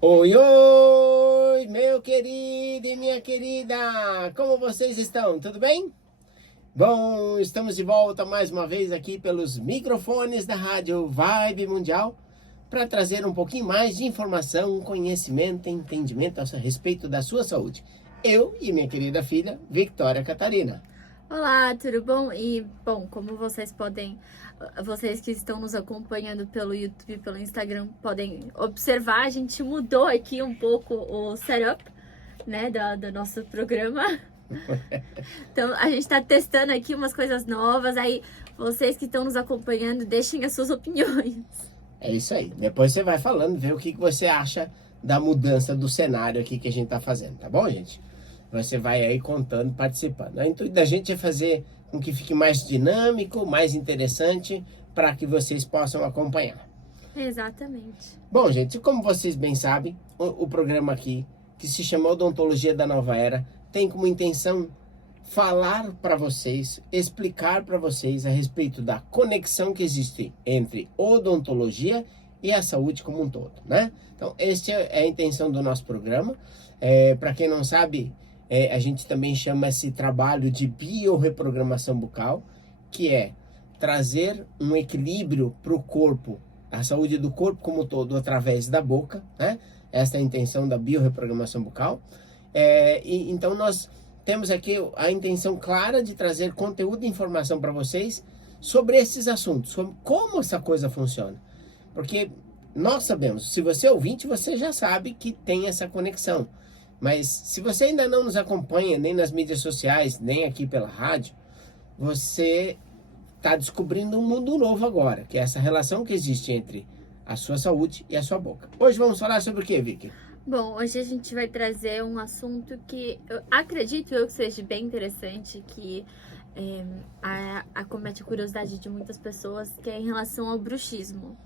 Oi, oi, meu querido e minha querida! Como vocês estão? Tudo bem? Bom, estamos de volta mais uma vez aqui pelos microfones da Rádio Vibe Mundial para trazer um pouquinho mais de informação, conhecimento e entendimento a respeito da sua saúde. Eu e minha querida filha, Victoria Catarina. Olá, tudo bom? Como vocês que estão nos acompanhando pelo YouTube e pelo Instagram podem observar, a gente mudou aqui um pouco o setup, né, do nosso programa. Então, a gente tá testando aqui umas coisas novas, aí vocês que estão nos acompanhando, deixem as suas opiniões. É isso aí. Depois você vai falando, vê o que você acha da mudança do cenário aqui que a gente tá fazendo, tá bom, gente? Você vai aí contando, participando. O intuito da gente é fazer com que fique mais dinâmico, mais interessante, para que vocês possam acompanhar. Exatamente. Bom, gente, como vocês bem sabem, o programa aqui, que se chama Odontologia da Nova Era, tem como intenção falar para vocês, explicar para vocês a respeito da conexão que existe entre odontologia e a saúde como um todo, né? Então, esta é a intenção do nosso programa. Para quem não sabe, a gente também chama esse trabalho de biorreprogramação bucal, que é trazer um equilíbrio para o corpo, a saúde do corpo como um todo, através da boca, né? Essa é a intenção da biorreprogramação bucal. Então, nós temos aqui a intenção clara de trazer conteúdo e informação para vocês sobre esses assuntos, sobre como essa coisa funciona. Porque nós sabemos, se você é ouvinte, você já sabe que tem essa conexão. Mas se você ainda não nos acompanha, nem nas mídias sociais, nem aqui pela rádio, você está descobrindo um mundo novo agora, que é essa relação que existe entre a sua saúde e a sua boca. Hoje vamos falar sobre o que, Vicky? Bom, hoje a gente vai trazer um assunto que eu acredito que seja bem interessante, que acomete a curiosidade de muitas pessoas, que é em relação ao bruxismo.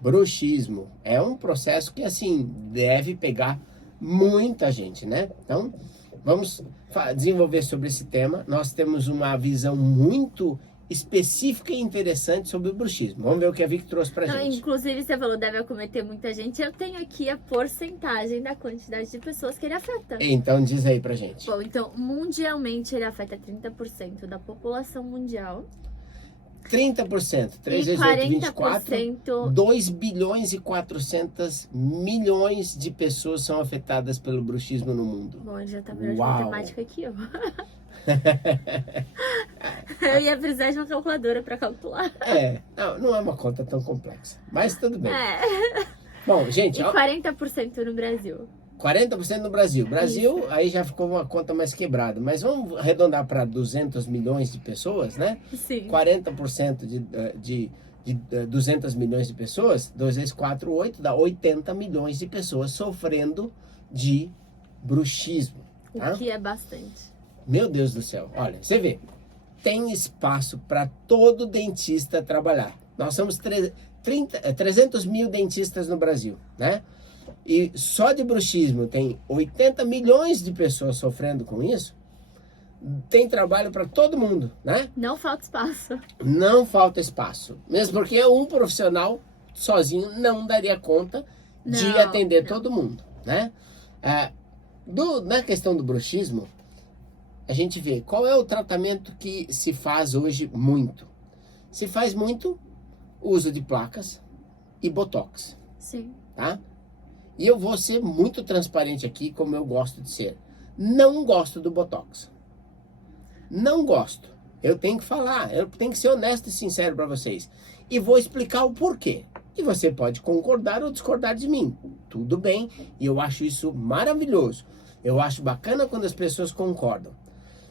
Bruxismo é um processo que, assim, deve pegar muita gente, né? Então, vamos desenvolver sobre esse tema. Nós temos uma visão muito específica e interessante sobre o bruxismo. Vamos ver o que a Vicky trouxe pra gente. Inclusive, você falou deve acometer muita gente. Eu tenho aqui a porcentagem da quantidade de pessoas que ele afeta. Então, diz aí pra gente. Bom, então, mundialmente ele afeta 30% da população mundial. 30%, 3 vezes 8, 24, 2 bilhões e 400 milhões de pessoas são afetadas pelo bruxismo no mundo. Bom, já tá melhor de matemática aqui, ó. Eu ia precisar de uma calculadora para calcular. Não é uma conta tão complexa, mas tudo bem. Bom, gente... E 40% no Brasil. 40% no Brasil. Brasil, isso. Aí já ficou uma conta mais quebrada. Mas vamos arredondar para 200 milhões de pessoas, né? Sim. 40% de 200 milhões de pessoas, 2 vezes 4, 8, dá 80 milhões de pessoas sofrendo de bruxismo. Tá? O que é bastante. Meu Deus do céu. Olha, você vê, tem espaço para todo dentista trabalhar. Nós somos 300 mil dentistas no Brasil, né? E só de bruxismo tem 80 milhões de pessoas sofrendo com isso. Tem trabalho para todo mundo, né? Não falta espaço. Não falta espaço. Mesmo porque um profissional sozinho não daria conta de atender todo mundo, né? Na questão do bruxismo, a gente vê qual é o tratamento que se faz hoje muito. Se faz muito uso de placas e botox. Sim. Tá? E eu vou ser muito transparente aqui, como eu gosto de ser. Não gosto do botox. Não gosto. Eu tenho que falar, eu tenho que ser honesto e sincero para vocês. E vou explicar o porquê. E você pode concordar ou discordar de mim. Tudo bem, e eu acho isso maravilhoso. Eu acho bacana quando as pessoas concordam.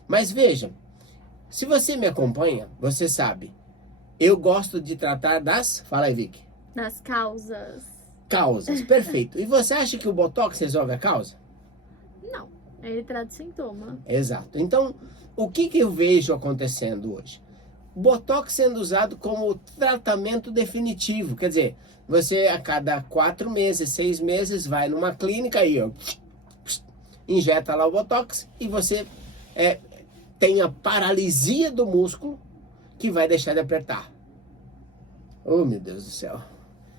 Mas veja, se você me acompanha, você sabe, eu gosto de tratar das... Fala aí, Vicky. Das causas. Causas, perfeito. E você acha que o botox resolve a causa? Não, ele trata o sintoma. Exato. Então, o que eu vejo acontecendo hoje? O botox sendo usado como tratamento definitivo. Quer dizer, você a cada 4 meses, 6 meses, vai numa clínica aí, ó, injeta lá o botox e você tem a paralisia do músculo que vai deixar de apertar. Oh, meu Deus do céu.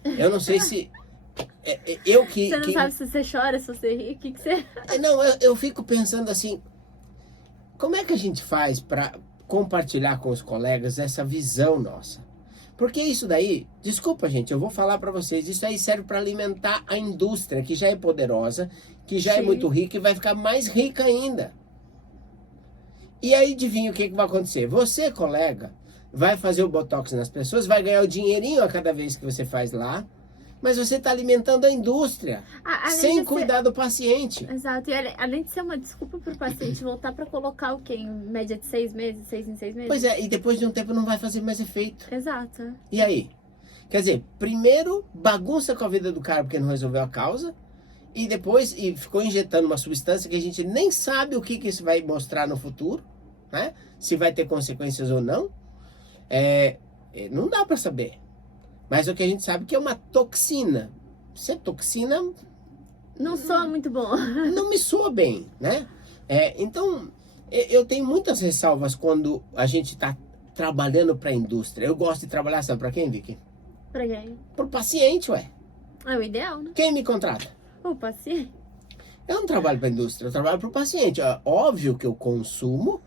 Eu não sei se... Você não sabe se você chora, se você ri, o que você... Não, eu fico pensando assim, como é que a gente faz para compartilhar com os colegas essa visão nossa? Porque isso daí, desculpa gente, eu vou falar para vocês, isso aí serve para alimentar a indústria, que já é poderosa, que já é muito rica e vai ficar mais rica ainda. E aí, adivinha o que vai acontecer? Você, colega, vai fazer o Botox nas pessoas, vai ganhar o dinheirinho a cada vez que você faz lá, mas você está alimentando a indústria, sem cuidar do paciente. Exato, e além de ser uma desculpa para o paciente voltar para colocar o quê? Em média de 6 meses, 6 em 6 meses? Pois é, e depois de um tempo não vai fazer mais efeito. Exato. E aí? Quer dizer, primeiro bagunça com a vida do cara porque não resolveu a causa, e depois ficou injetando uma substância que a gente nem sabe o que isso vai mostrar no futuro, né? Se vai ter consequências ou não. Não dá para saber. Mas o que a gente sabe que é uma toxina. Se é toxina... Não soa muito bom. Não me soa bem, né? Então, eu tenho muitas ressalvas quando a gente está trabalhando para a indústria. Eu gosto de trabalhar, sabe para quem, Vicky? Para quem? Para o paciente, ué. É o ideal, né? Quem me contrata? O paciente. Eu não trabalho para a indústria, eu trabalho para o paciente. É óbvio que eu consumo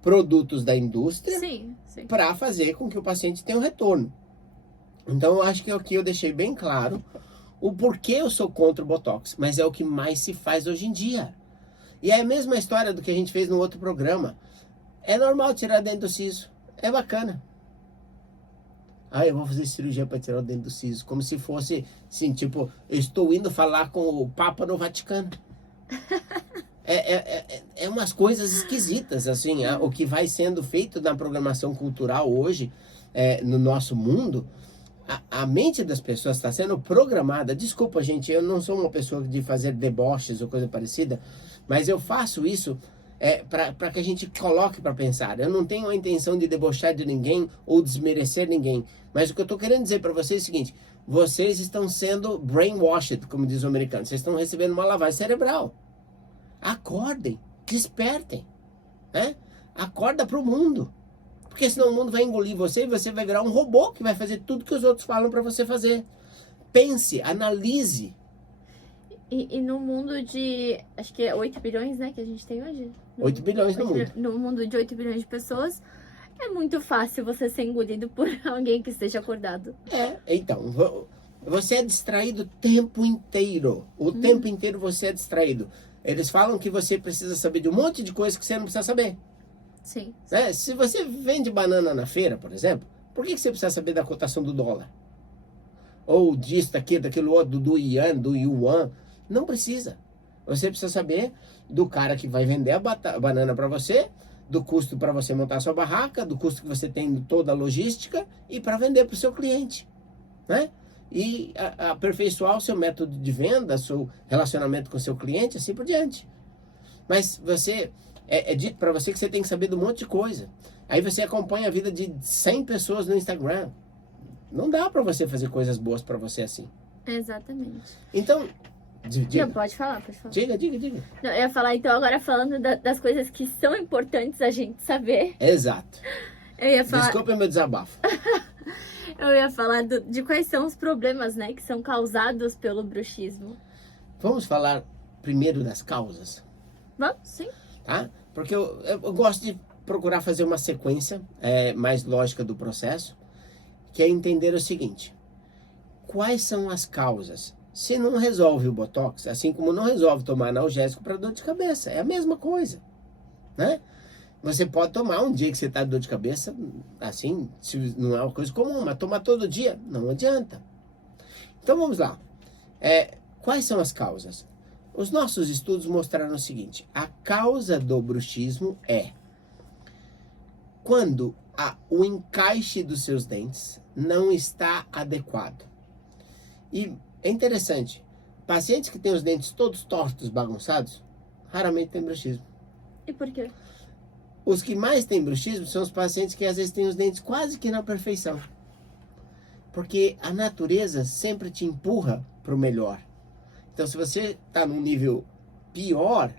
produtos da indústria para fazer com que o paciente tenha um retorno. Então, eu acho que aqui eu deixei bem claro o porquê eu sou contra o Botox, mas é o que mais se faz hoje em dia. E é a mesma história do que a gente fez no outro programa. É normal tirar dentro do siso, é bacana. Eu vou fazer cirurgia para tirar o dentro do siso, como se fosse, assim, tipo, eu estou indo falar com o Papa no Vaticano. É umas coisas esquisitas, assim, o que vai sendo feito na programação cultural hoje, no nosso mundo. A mente das pessoas está sendo programada. Desculpa, gente, eu não sou uma pessoa de fazer deboches ou coisa parecida, mas eu faço isso para que a gente coloque para pensar. Eu não tenho a intenção de debochar de ninguém ou desmerecer ninguém, mas o que eu estou querendo dizer para vocês é o seguinte: vocês estão sendo brainwashed, como diz o americano. Vocês estão recebendo uma lavagem cerebral. Acordem, despertem, né? Acorda para o mundo. Porque senão o mundo vai engolir você e você vai virar um robô que vai fazer tudo que os outros falam para você fazer. Pense, analise. E no mundo de, acho que é 8 bilhões, né, que a gente tem hoje? 8 bilhões no mundo. No mundo de 8 bilhões de pessoas, é muito fácil você ser engolido por alguém que esteja acordado. Então, você é distraído o tempo inteiro. O tempo inteiro você é distraído. Eles falam que você precisa saber de um monte de coisa que você não precisa saber. Sim. Se você vende banana na feira, por exemplo, por que você precisa saber da cotação do dólar? Ou disso, daquilo outro, do ian, do yuan? Não precisa. Você precisa saber do cara que vai vender a banana para você, do custo para você montar a sua barraca, do custo que você tem de toda a logística e para vender para o seu cliente, né? E aperfeiçoar o seu método de venda, seu relacionamento com o seu cliente, assim por diante. Mas é dito para você que você tem que saber de um monte de coisa. Aí você acompanha a vida de 100 pessoas no Instagram. Não dá para você fazer coisas boas para você assim. Exatamente. Então, diga. Não, pode falar. Diga. Não, eu ia falar, então, agora falando das coisas que são importantes a gente saber. Exato. Eu ia falar... Desculpa meu desabafo. Eu ia falar de quais são os problemas, né, que são causados pelo bruxismo. Vamos falar primeiro das causas? Vamos, sim. Tá? Porque eu gosto de procurar fazer uma sequência mais lógica do processo, que é entender o seguinte: quais são as causas? Se não resolve o Botox, assim como não resolve tomar analgésico para dor de cabeça, é a mesma coisa, né? Você pode tomar um dia que você está de dor de cabeça, assim, se não é uma coisa comum, mas tomar todo dia não adianta. Então vamos lá. Quais são as causas? Os nossos estudos mostraram o seguinte: a causa do bruxismo é quando o encaixe dos seus dentes não está adequado. E é interessante, pacientes que têm os dentes todos tortos, bagunçados, raramente têm bruxismo. E por quê? Os que mais têm bruxismo são os pacientes que às vezes têm os dentes quase que na perfeição. Porque a natureza sempre te empurra para o melhor. Então, se você está num nível pior,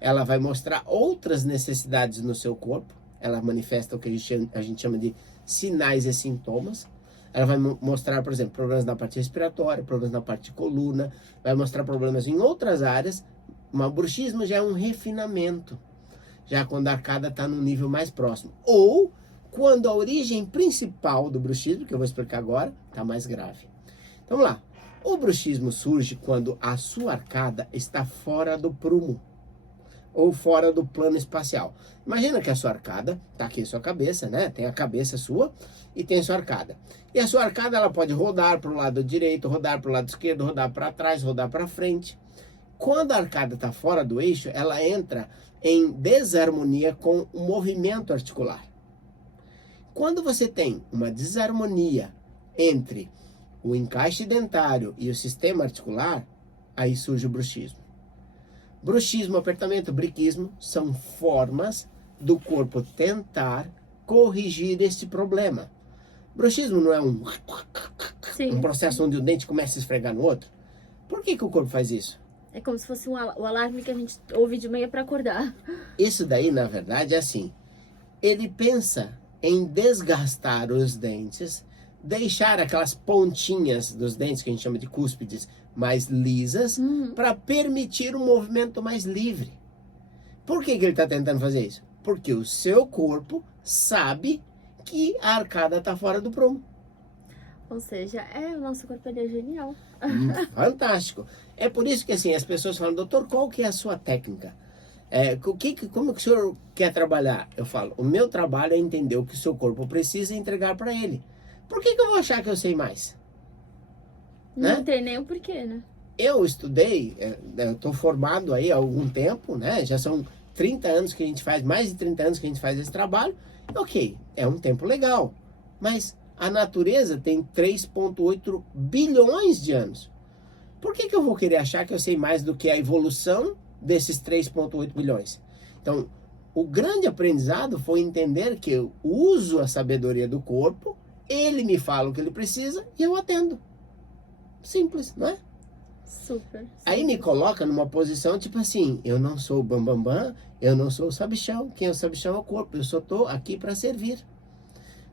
ela vai mostrar outras necessidades no seu corpo. Ela manifesta o que a gente chama de sinais e sintomas. Ela vai mostrar, por exemplo, problemas na parte respiratória, problemas na parte de coluna, vai mostrar problemas em outras áreas, mas o bruxismo já é um refinamento, já quando a arcada está no nível mais próximo. Ou quando a origem principal do bruxismo, que eu vou explicar agora, está mais grave. Então vamos lá. O bruxismo surge quando a sua arcada está fora do prumo, ou fora do plano espacial. Imagina que a sua arcada está aqui em sua cabeça, né? Tem a cabeça sua e tem a sua arcada. E a sua arcada ela pode rodar para o lado direito, rodar para o lado esquerdo, rodar para trás, rodar para frente. Quando a arcada está fora do eixo, ela entra em desarmonia com o movimento articular. Quando você tem uma desarmonia entre o encaixe dentário e o sistema articular, aí surge o bruxismo. Bruxismo, apertamento, briquismo são formas do corpo tentar corrigir esse problema. Bruxismo não é um processo onde o dente começa a esfregar no outro? Por que o corpo faz isso? É como se fosse o alarme que a gente ouve de manhã para acordar. Isso daí, na verdade, é assim. Ele pensa em desgastar os dentes, deixar aquelas pontinhas dos dentes, que a gente chama de cúspides, mais lisas, para permitir um movimento mais livre. Por que ele está tentando fazer isso? Porque o seu corpo sabe que a arcada está fora do prumo. Ou seja, o nosso corpo é genial. Fantástico. É por isso que assim, as pessoas falam, doutor, qual que é a sua técnica? Como que o senhor quer trabalhar? Eu falo, o meu trabalho é entender o que o seu corpo precisa e entregar para ele. Por que eu vou achar que eu sei mais? Não tem nem o porquê, né? Eu estudei, eu estou formado aí há algum tempo, né? Já são 30 anos que a gente faz, mais de 30 anos que a gente faz esse trabalho. Ok, é um tempo legal, mas a natureza tem 3,8 bilhões de anos. Por que eu vou querer achar que eu sei mais do que a evolução desses 3,8 bilhões? Então, o grande aprendizado foi entender que eu uso a sabedoria do corpo, ele me fala o que ele precisa e eu atendo. Simples, não é? Super. Aí me coloca numa posição tipo assim, eu não sou o bambambam, eu não sou o sabichão, quem é o sabichão é o corpo, eu só estou aqui para servir.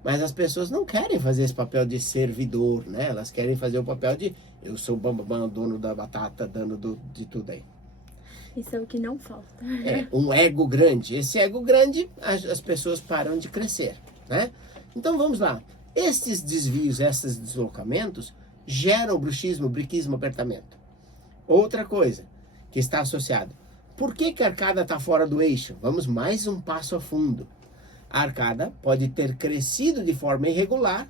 Mas as pessoas não querem fazer esse papel de servidor, né? Elas querem fazer o papel de eu sou o bambambam, dono da batata, dono de tudo aí. Isso é o que não falta. É um ego grande. Esse ego grande, as pessoas param de crescer, né? Então vamos lá. Esses desvios, esses deslocamentos geram bruxismo, briquismo, apertamento. Outra coisa que está associado. Por que a arcada está fora do eixo? Vamos mais um passo a fundo. A arcada pode ter crescido de forma irregular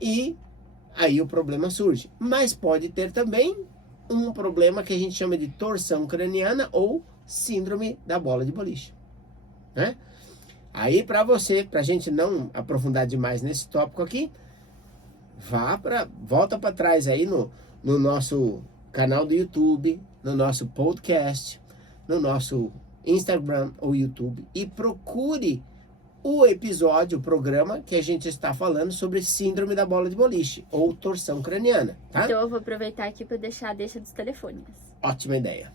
e aí o problema surge. Mas pode ter também um problema que a gente chama de torção craniana ou síndrome da bola de boliche, né? Aí para a gente não aprofundar demais nesse tópico aqui, volta para trás aí no nosso canal do YouTube, no nosso podcast, no nosso Instagram ou YouTube e procure o episódio, o programa que a gente está falando sobre síndrome da bola de boliche ou torção craniana, tá? Então eu vou aproveitar aqui para deixar a deixa dos telefones. Ótima ideia.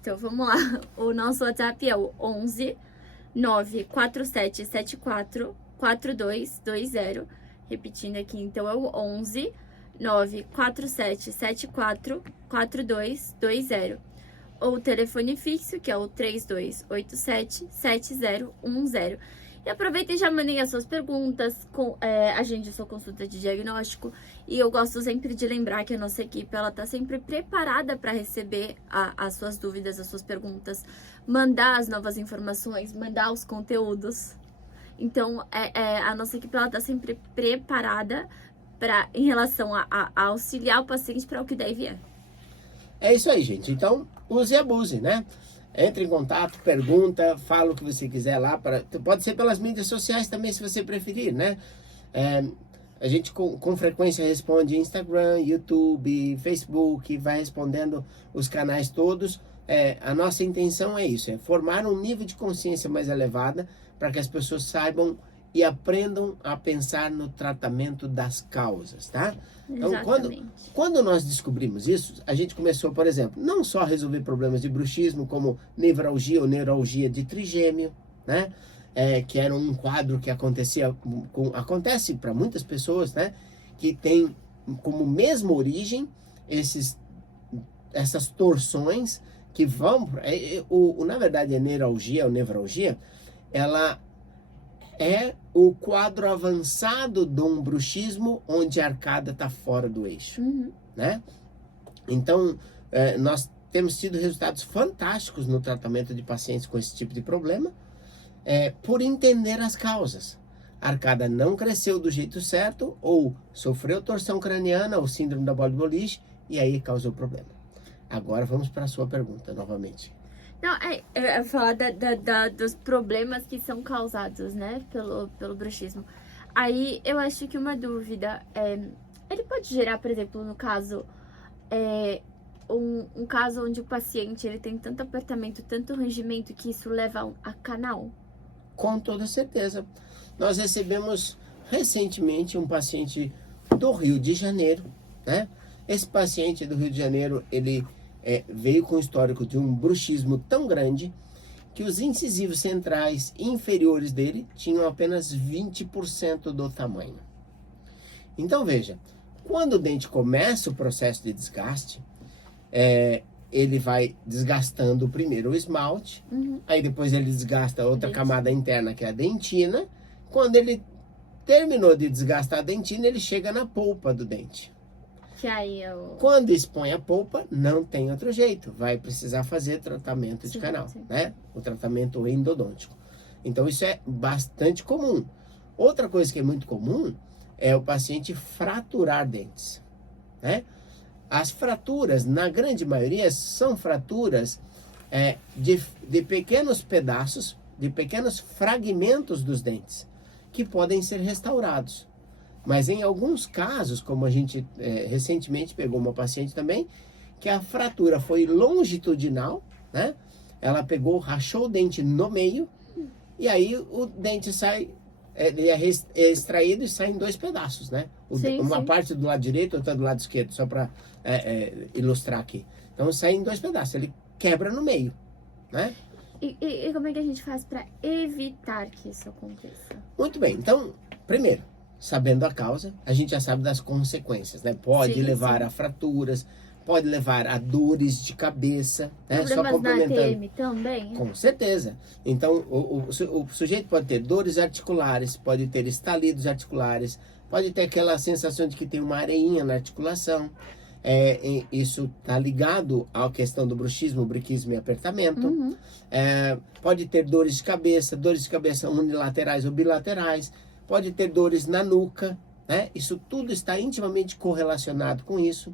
Então vamos lá. O nosso WhatsApp é o 11 94774 4220. Repetindo aqui, então é o 11 94774 4220. Ou o telefone fixo, que é o 3287 7010. E aproveita e já mandem as suas perguntas, agende a sua consulta de diagnóstico. E eu gosto sempre de lembrar que a nossa equipe, ela tá sempre preparada para receber as suas dúvidas, as suas perguntas, mandar as novas informações, mandar os conteúdos. Então, a nossa equipe, ela tá sempre preparada em relação a auxiliar o paciente para o que daí vier. É isso aí, gente. Então, use e abuse, né? Entre em contato, pergunta, fala o que você quiser lá. Pode ser pelas mídias sociais também, se você preferir, né? A gente com frequência responde Instagram, YouTube, Facebook, vai respondendo os canais todos. A nossa intenção é isso, é formar um nível de consciência mais elevada para que as pessoas saibam e aprendam a pensar no tratamento das causas, tá? Então, quando nós descobrimos isso, a gente começou, por exemplo, não só a resolver problemas de bruxismo, como nevralgia ou neuralgia de trigêmeo, né? Que era um quadro que acontece para muitas pessoas, né? que tem como mesma origem essas torções que vão... na verdade, a neuralgia ou nevralgia, ela é o quadro avançado de um bruxismo onde a arcada está fora do eixo, né? Então, nós temos tido resultados fantásticos no tratamento de pacientes com esse tipo de problema, por entender as causas. A arcada não cresceu do jeito certo, ou sofreu torção craniana, ou síndrome da bola de boliche, e aí causou problema. Agora vamos para a sua pergunta novamente. Não, eu ia falar dos problemas que são causados, né, pelo bruxismo. Aí eu acho que uma dúvida ele pode gerar, por exemplo, no caso, um caso onde o paciente ele tem tanto apertamento, tanto rangimento, que isso leva a canal? Com toda certeza. Nós recebemos recentemente um paciente do Rio de Janeiro, né? Esse paciente do Rio de Janeiro, ele veio com o histórico de um bruxismo tão grande que os incisivos centrais inferiores dele tinham apenas 20% do tamanho. Então veja, quando o dente começa o processo de desgaste, ele vai desgastando primeiro o esmalte, aí depois ele desgasta outra camada interna, que é a dentina. Quando ele terminou de desgastar a dentina, ele chega na polpa do dente. Que aí Quando expõe a polpa, não tem outro jeito. Vai precisar fazer tratamento de canal, né? O tratamento endodôntico. Então, isso é bastante comum. Outra coisa que é muito comum é o paciente fraturar dentes, né? As fraturas, na grande maioria, são fraturas de pequenos pedaços, de pequenos fragmentos dos dentes, que podem ser restaurados. Mas em alguns casos, como a gente recentemente pegou uma paciente também, que a fratura foi longitudinal, né? Ela pegou, rachou o dente no meio, e aí o dente sai, ele é extraído e sai em 2 pedaços, né? Uma parte do lado direito, outra do lado esquerdo, só para ilustrar aqui. Então sai em 2 pedaços, ele quebra no meio, né? E como é que a gente faz para evitar que isso aconteça? Muito bem, então, primeiro, sabendo a causa, a gente já sabe das consequências, né? Pode levar a fraturas, pode levar a dores de cabeça, né? Problemas Só complementando. na ATM também? Com certeza. Então, o sujeito pode ter dores articulares, pode ter estalidos articulares, pode ter aquela sensação de que tem uma areinha na articulação. Isso está ligado à questão do bruxismo, briquismo e apertamento. Pode ter dores de cabeça unilaterais ou bilaterais. Pode ter dores na nuca, né? Isso tudo está intimamente correlacionado com isso.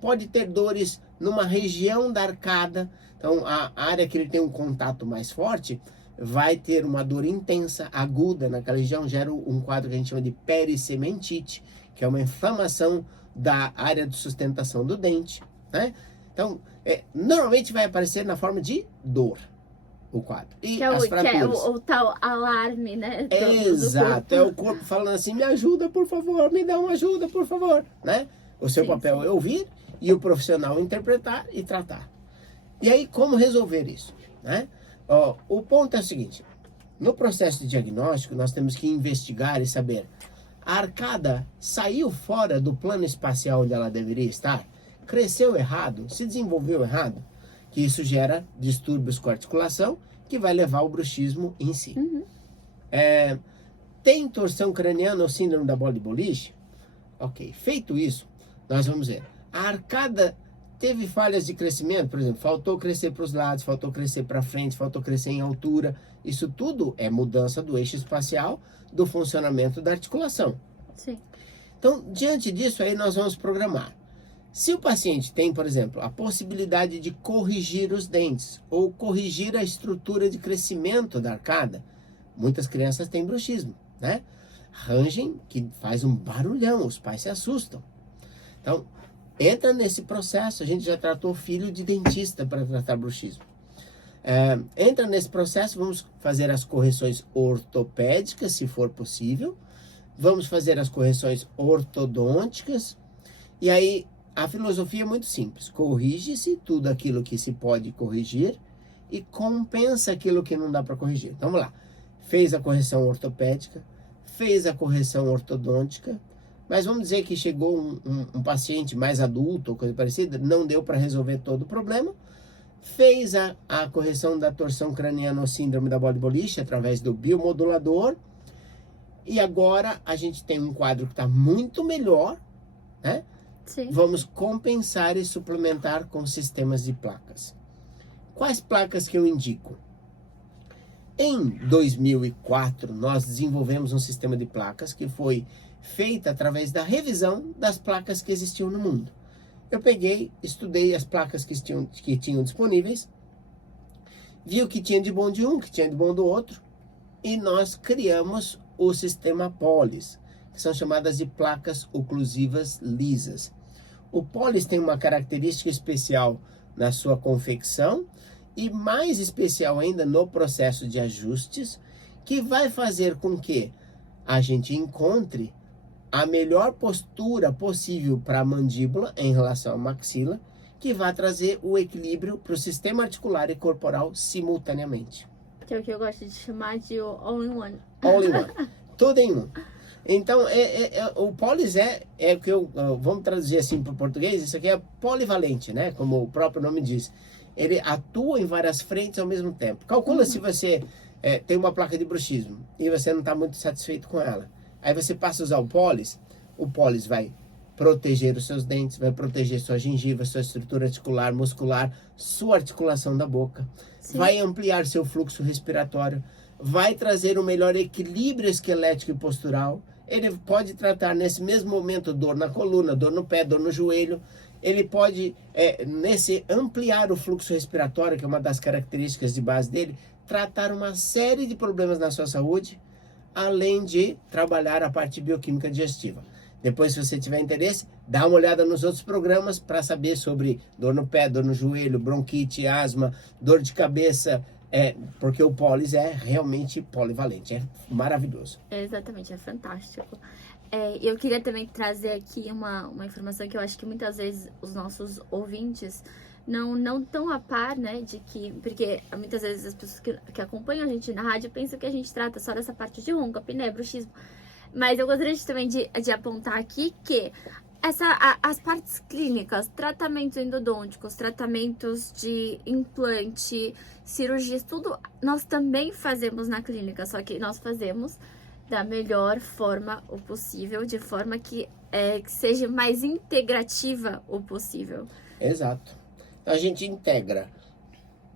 Pode ter dores numa região da arcada. Então, a área que ele tem um contato mais forte vai ter uma dor intensa, aguda naquela região, gera um quadro que a gente chama de pericementite, que é uma inflamação da área de sustentação do dente, né? Então, normalmente vai aparecer na forma de dor, o quadro. E que as fraturas. Que é o tal alarme, né? Exato, é o corpo falando assim, me ajuda, por favor, me dá uma ajuda, por favor, né? O seu papel é ouvir e o profissional interpretar e tratar. E aí, como resolver isso, né? O ponto é o seguinte, no processo de diagnóstico, nós temos que investigar e saber, a arcada saiu fora do plano espacial onde ela deveria estar? Cresceu errado? Se desenvolveu errado? Que isso gera distúrbios com a articulação, que vai levar ao bruxismo em si. Tem torção craniana ou síndrome da bola de boliche? Ok, feito isso, nós vamos ver. A arcada teve falhas de crescimento, por exemplo, faltou crescer para os lados, faltou crescer para frente, faltou crescer em altura. Isso tudo é mudança do eixo espacial, do funcionamento da articulação. Sim. Então, diante disso, aí nós vamos programar. Se o paciente tem, por exemplo, a possibilidade de corrigir os dentes ou corrigir a estrutura de crescimento da arcada, muitas crianças têm bruxismo, né? Rangem, que faz um barulhão, os pais se assustam. Então, entra nesse processo, a gente já tratou filho de dentista para tratar bruxismo. Entra nesse processo, vamos fazer as correções ortopédicas, se for possível. Vamos fazer as correções ortodônticas. E aí, a filosofia é muito simples. Corrige-se tudo aquilo que se pode corrigir e compensa aquilo que não dá para corrigir. Então, vamos lá. Fez a correção ortopédica, fez a correção ortodôntica, Mas vamos dizer que chegou um paciente mais adulto ou coisa parecida, não deu para resolver todo o problema, fez a correção da torção craniana ou síndrome da bode boliche através do biomodulador, e agora a gente tem um quadro que está muito melhor, né? Sim. Vamos compensar e suplementar com sistemas de placas. Quais placas que eu indico? Em 2004, nós desenvolvemos um sistema de placas que foi feito através da revisão das placas que existiam no mundo. Eu peguei, estudei as placas que tinham disponíveis, vi o que tinha de bom de um, o que tinha de bom do outro, e nós criamos o sistema Polis, que são chamadas de placas oclusivas lisas. O Polis tem uma característica especial na sua confecção e mais especial ainda no processo de ajustes, que vai fazer com que a gente encontre a melhor postura possível para a mandíbula em relação à maxila, que vai trazer o equilíbrio para o sistema articular e corporal simultaneamente. Que é o que eu gosto de chamar de all-in-one. All-in-one. Tudo em um. Então, o Polis é o que vamos traduzir assim para o português, isso aqui é polivalente, né? Como o próprio nome diz. Ele atua em várias frentes ao mesmo tempo. Calcula se você tem uma placa de bruxismo e você não está muito satisfeito com ela. Aí você passa a usar o Polis vai proteger os seus dentes, vai proteger sua gengiva, sua estrutura articular, muscular, sua articulação da boca, Sim. vai ampliar seu fluxo respiratório, vai trazer um melhor equilíbrio esquelético e postural. Ele pode tratar nesse mesmo momento dor na coluna, dor no pé, dor no joelho. Ele pode, ampliar o fluxo respiratório, que é uma das características de base dele, tratar uma série de problemas na sua saúde, além de trabalhar a parte bioquímica digestiva. Depois, se você tiver interesse, dá uma olhada nos outros programas para saber sobre dor no pé, dor no joelho, bronquite, asma, dor de cabeça, porque o Polis é realmente polivalente, é maravilhoso. Exatamente, é fantástico. Eu queria também trazer aqui uma informação que eu acho que muitas vezes os nossos ouvintes não estão a par, né, de que, porque muitas vezes as pessoas que acompanham a gente na rádio pensam que a gente trata só dessa parte de ronco, apneia, bruxismo, mas eu gostaria também de apontar aqui que as partes clínicas, tratamentos endodônticos, tratamentos de implante, cirurgias, tudo nós também fazemos na clínica, só que nós fazemos da melhor forma o possível, de forma que seja mais integrativa o possível. Exato. A gente integra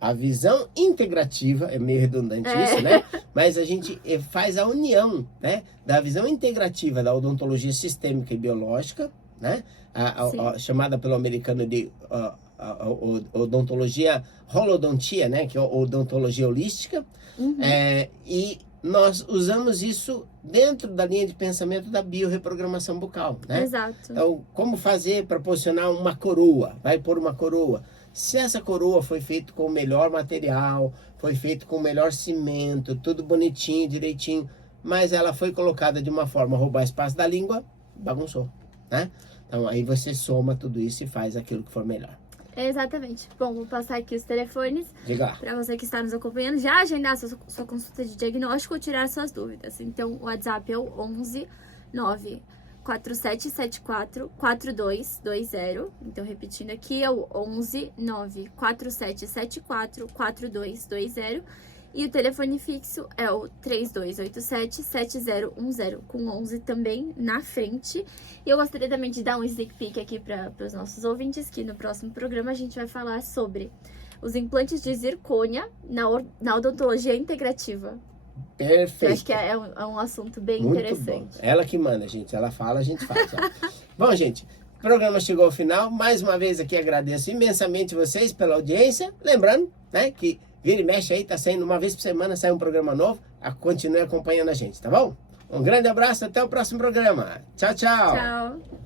a visão integrativa, é meio redundante isso, né? Mas a gente faz a união, né, da visão integrativa da odontologia sistêmica e biológica, né? Chamada pelo americano de odontologia holodontia, né? Que é odontologia holística. Uhum. E nós usamos isso dentro da linha de pensamento da biorreprogramação bucal, né? Exato. Então, como fazer para posicionar uma coroa? Vai pôr uma coroa. Se essa coroa foi feita com o melhor material, foi feito com o melhor cimento, tudo bonitinho, direitinho, mas ela foi colocada de uma forma a roubar espaço da língua, bagunçou, né? Então, aí você soma tudo isso e faz aquilo que for melhor. Exatamente. Bom, vou passar aqui os telefones para você que está nos acompanhando já agendar sua consulta de diagnóstico ou tirar suas dúvidas. Então, o WhatsApp é o 11 9 4774 4220. Então, repetindo aqui, é o 11 9 4774 4220. E o telefone fixo é o 3287-7010, com 11 também na frente. E eu gostaria também de dar um sneak peek aqui para os nossos ouvintes, que no próximo programa a gente vai falar sobre os implantes de zircônia na odontologia integrativa. Perfeito. Eu acho que é um assunto bem muito interessante. Bom. Ela que manda, gente. Ela fala, a gente faz. Bom, gente, o programa chegou ao final. Mais uma vez aqui agradeço imensamente vocês pela audiência. Lembrando, né, que vira e mexe aí, tá saindo uma vez por semana, sai um programa novo. Continue acompanhando a gente, tá bom? Um grande abraço, até o próximo programa. Tchau, tchau. Tchau.